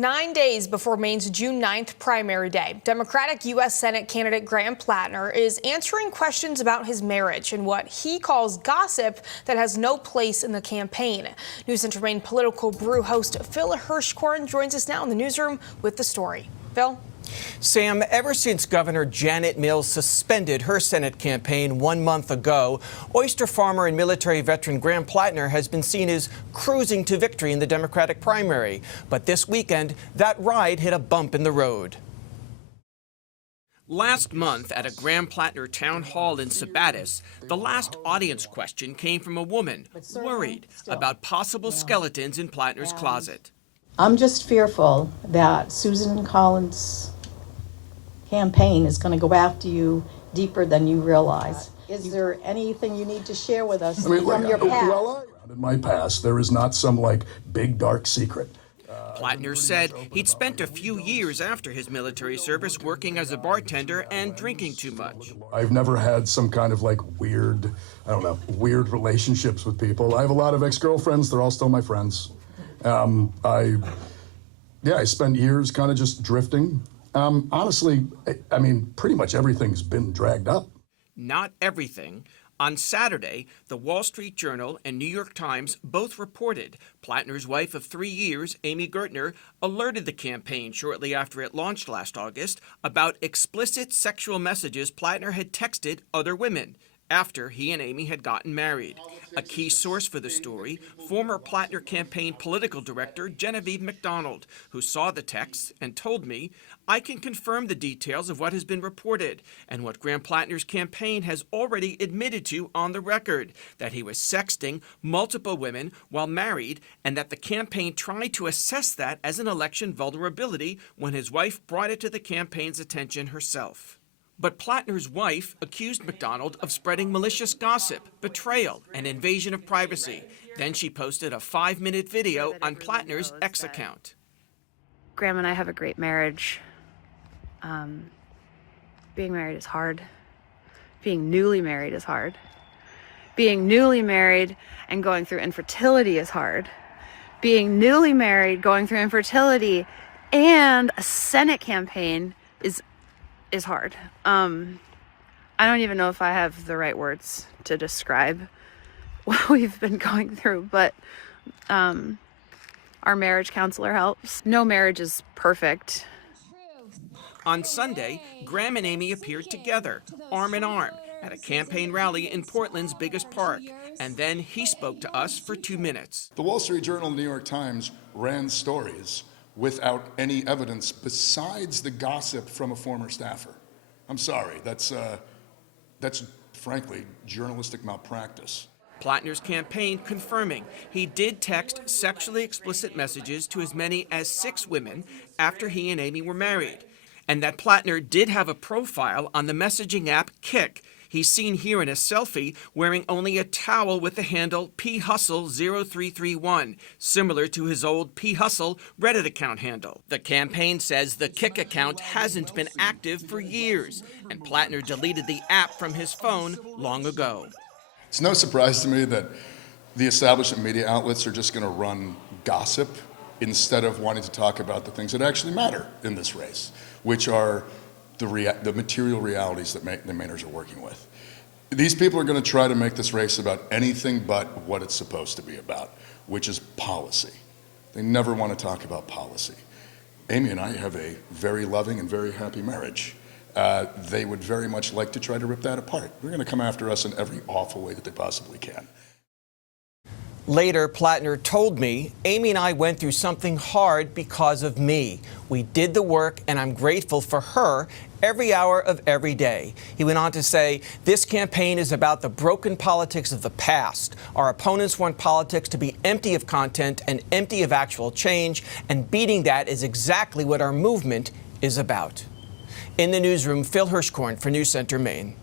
9 days before Maine's June 9th primary day, Democratic U.S. Senate candidate Graham Platner is answering questions about his marriage and what he calls gossip that has no place in the campaign. News Center Maine political brew host Phil Hirschkorn joins us now in the newsroom with the story. Phil? Sam, ever since Governor Janet Mills suspended her Senate campaign 1 month ago, oyster farmer and military veteran Graham Platner has been seen as cruising to victory in the Democratic primary. But this weekend, that ride hit a bump in the road. Last month at a Graham Platner town hall in Sabattis, the last audience question came from a woman worried about possible skeletons in Platner's closet. I'm just fearful that Susan Collins' campaign is going to go after you deeper than you realize. Is there anything you need to share with us from your past? Well, in my past, there is not some big dark secret. Platner said he'd spent a few years after his military service working as a bartender and drinking too much. I've never had some kind of weird relationships with people. I have a lot of ex-girlfriends. They're all still my friends. I spent years kind of just drifting. Honestly, pretty much everything's been dragged up. Not everything. On Saturday, the Wall Street Journal and New York Times both reported Platner's wife of 3 years, Amy Gertner, alerted the campaign shortly after it launched last August about explicit sexual messages Platner had texted other women after he and Amy had gotten married. A key source for the story, former Platner campaign political director Genevieve McDonald, who saw the texts and told me, "I can confirm the details of what has been reported and what Graham Platner's campaign has already admitted to on the record, that he was sexting multiple women while married and that the campaign tried to assess that as an election vulnerability when his wife brought it to the campaign's attention herself." But Platner's wife accused McDonald of spreading malicious gossip, betrayal, and invasion of privacy. Then she posted a 5-minute video on Platner's X account. Graham and I have a great marriage. Being married is hard. Being newly married is hard. Being newly married and going through infertility is hard. Being newly married, going through infertility, and a Senate campaign is hard. I don't even know if I have the right words to describe what we've been going through, but our marriage counselor helps. No marriage is perfect. On Sunday, Graham and Amy appeared together, arm in arm, at a campaign rally in Portland's biggest park, and then he spoke to us for 2 minutes. The Wall Street Journal and the New York Times ran stories without any evidence besides the gossip from a former staffer. I'm sorry, that's frankly journalistic malpractice. Platner's campaign confirming he did text sexually explicit messages to as many as 6 women after he and Amy were married, and that Platner did have a profile on the messaging app Kik. He's seen here in a selfie wearing only a towel with the handle phustle0331, similar to his old phustle Reddit account handle. The campaign says the Kik account hasn't been active for years, and Platner deleted the app from his phone long ago. It's no surprise to me that the establishment media outlets are just going to run gossip instead of wanting to talk about the things that actually matter in this race, which are the material realities that the Mainers are working with. These people are going to try to make this race about anything but what it's supposed to be about, which is policy. They never want to talk about policy. Amy and I have a very loving and very happy marriage. They would very much like to try to rip that apart. They're going to come after us in every awful way that they possibly can. Later, Platner told me, "Amy and I went through something hard because of me. We did the work, and I'm grateful for her every hour of every day." He went on to say, "This campaign is about the broken politics of the past. Our opponents want politics to be empty of content and empty of actual change, and beating that is exactly what our movement is about." In the newsroom, Phil Hirschkorn for News Center, Maine.